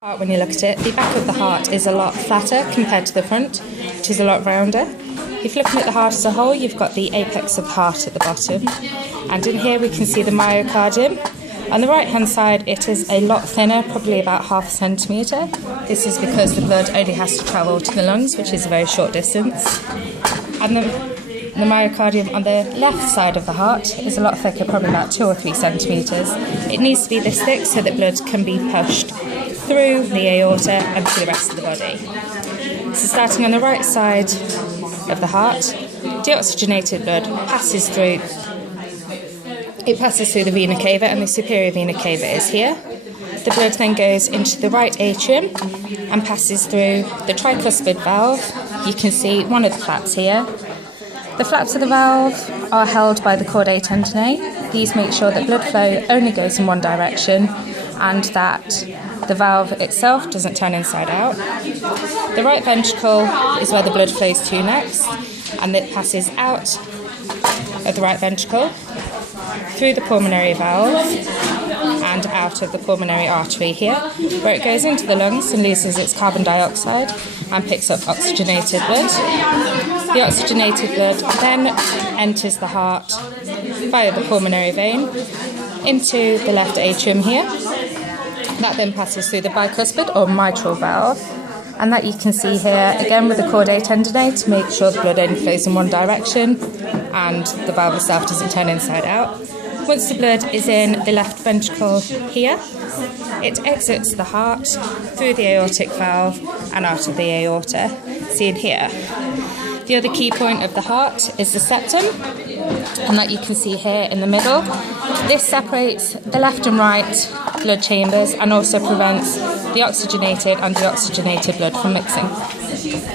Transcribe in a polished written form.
When you look at it, the back of the heart is a lot flatter compared to the front, which is a lot rounder. If you're looking at the heart as a whole, you've got the apex of the heart at the bottom. And in here we can see the myocardium. On the right hand side it is a lot thinner, probably about ½ centimetre. This is because the blood only has to travel to the lungs, which is a very short distance. And the myocardium on the left side of the heart is a lot thicker, probably about 2 or 3 centimetres. It needs to be this thick so that blood can be pushed through the aorta and to the rest of the body. So starting on the right side of the heart, deoxygenated blood passes through the vena cava, and the superior vena cava is here. The blood then goes into the right atrium and passes through the tricuspid valve. You can see one of the flaps here. The flaps of the valve are held by the chordae tendineae. These make sure that blood flow only goes in one direction and that the valve itself doesn't turn inside out. The right ventricle is where the blood flows to next, and it passes out of the right ventricle, through the pulmonary valve and out of the pulmonary artery here, where it goes into the lungs and loses its carbon dioxide and picks up oxygenated blood. The oxygenated blood then enters the heart via the pulmonary vein into the left atrium here. That then passes through the bicuspid or mitral valve, and that you can see here again with the chordae tendineae to make sure the blood only flows in one direction and the valve itself doesn't turn inside out. Once the blood is in the left ventricle here, it exits the heart through the aortic valve and out of the aorta, seen here. The other key point of the heart is the septum, and that you can see here in the middle. This separates the left and right blood chambers and also prevents the oxygenated and deoxygenated blood from mixing.